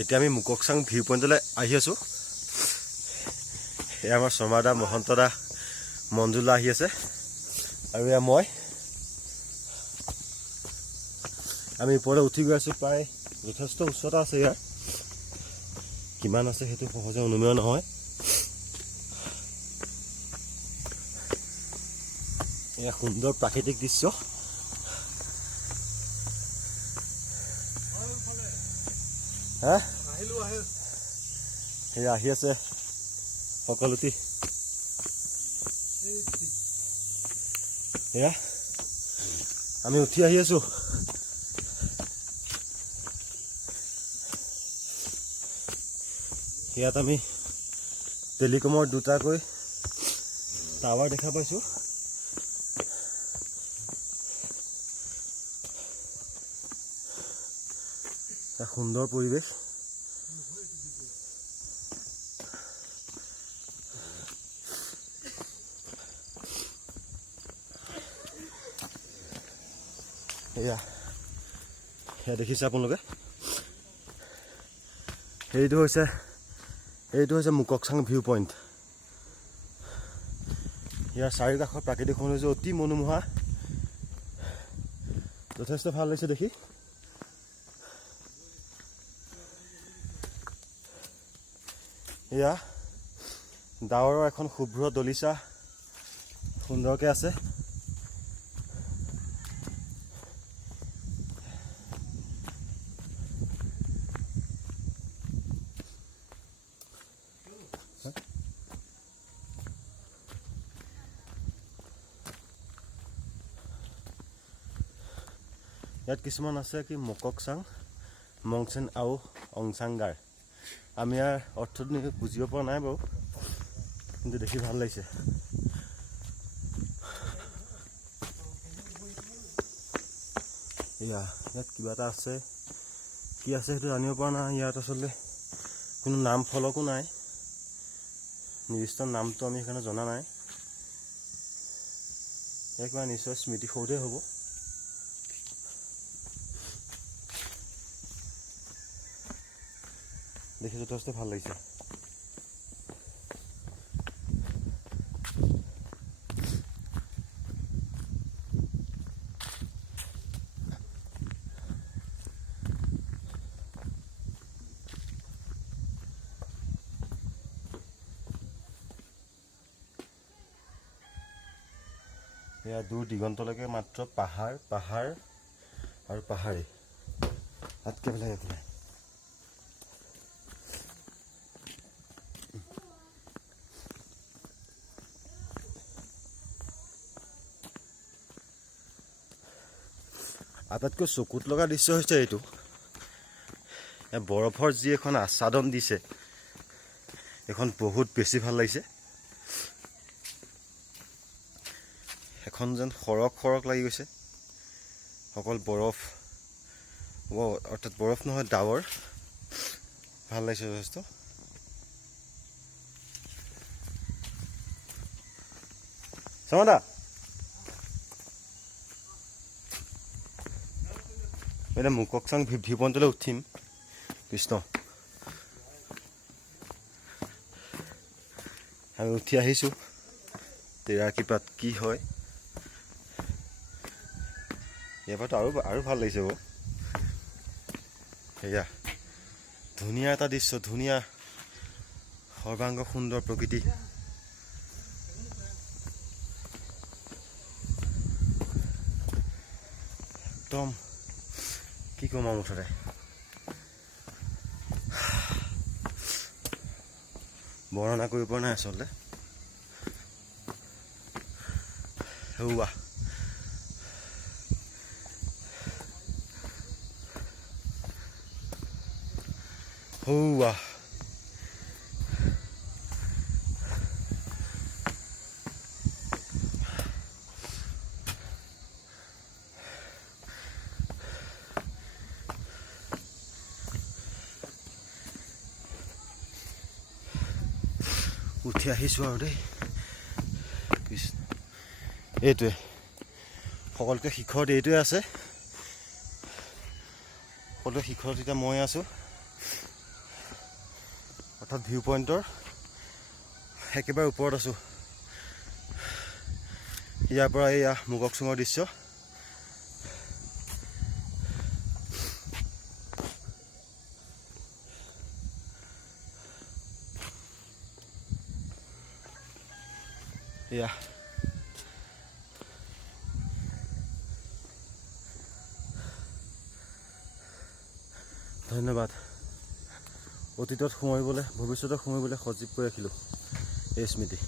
এতিয়া আমি মুককচাং ভিউ পইণ্টলৈ আহি আছোঁ। এয়া আমাৰ শৰ্মাদা, মহন্তদা, মঞ্জুলা আহি আছে আৰু এয়া মই। আমি ওপৰলৈ উঠি গৈ আছোঁ। প্ৰায় যথেষ্ট উচ্চতা আছে ইয়াৰ। কিমান আছে সেইটো সহজে অনুমেয় নহয়। এয়া সুন্দৰ প্ৰাকৃতিক দৃশ্য। আহি আছে সকলোটি। এয়া আমি উঠি আহি আছো। ইয়াত আমি টেলিকমৰ দুটাকৈ টাৱাৰ দেখা পাইছো। সুন্দৰ পৰিৱেশ। এয়া দেখিছে আপোনালোকে, এইটো হৈছে মুককচাং ভিউ পইণ্ট। ইয়াৰ চাৰিওকাষৰ প্ৰাকৃতিক সৌন্দৰ্য অতি মনোমোহা। যথেষ্ট ভাল লাগিছে দেখি। এয়া ডাৱৰৰ এখন শুভ্ৰ দলিচা সুন্দৰকৈ আছে। ইয়াত কিছুমান আছে কি মুককচাং, মংচেন আৰু অংচাংগাৰ। আমি ইয়াৰ অৰ্থটো বুজিব পৰা নাই বাৰু, কিন্তু দেখি ভাল লাগিছে। ইয়াত কিবা এটা আছে, কি আছে সেইটো জানিব পৰা নাই। ইয়াত আচলতে কোনো নাম ফলকো নাই, নিৰ্দিষ্ট নামটো আমি সেইকাৰণে জনা নাই। ইয়াৰ কিবা নিশ্চয় স্মৃতিসৌধে হ'ব। দেখি যথেষ্ট ভাল লাগিছে। এয়া দূৰ দিগন্তলৈকে মাত্ৰ পাহাৰ পাহাৰ আৰু পাহাৰেই। তাতকৈ বেলেগ একো নাই। আটাইতকৈ চকুত লগা দৃশ্য হৈছে এইটো। বৰফৰ যি এখন আচ্ছাদন দিছে, এখন বহুত বেছি ভাল লাগিছে। এখন যেন সৰক সৰক লাগি গৈছে, অকল বৰফ, অৰ্থাৎ বৰফ নহয়, ডাৱৰ। ভাল লাগিছে যথেষ্ট। শৰ্মাদা, এতিয়া মুককচাং ভিউ পইণ্টলৈ উঠিম। কৃষ্ণ, আমি উঠি আহিছোঁ। তেৰা কিপাত কি হয়, ইয়াৰ পৰাতো আৰু ভাল লাগিছে বাৰু। সেয়া ধুনীয়া এটা দৃশ্য, ধুনীয়া সৰ্বাংগ সুন্দৰ প্ৰকৃতি। একদম কি ক'ম আৰু মুঠতে। বৰ্ণনা কৰিব পৰা নাই আচলতে। হৌৱা হৌৱা উঠি আহিছোঁ আৰু দেই। এইটোৱে সকলোতকৈ শিখৰত এইটোৱে আছে। পৰ্বতৰ শিখৰত এতিয়া মই আছোঁ, অৰ্থাৎ ভিউ পইণ্টৰ একেবাৰে ওপৰত আছোঁ। ইয়াৰ পৰা এয়া মুককচুঙৰ দৃশ্য। এয়া ধন্যবাদ। অতীতত সোমাবলৈ, ভৱিষ্যতত সোমাবলৈ সজীৱ কৰি ৰাখিলোঁ এই স্মৃতি।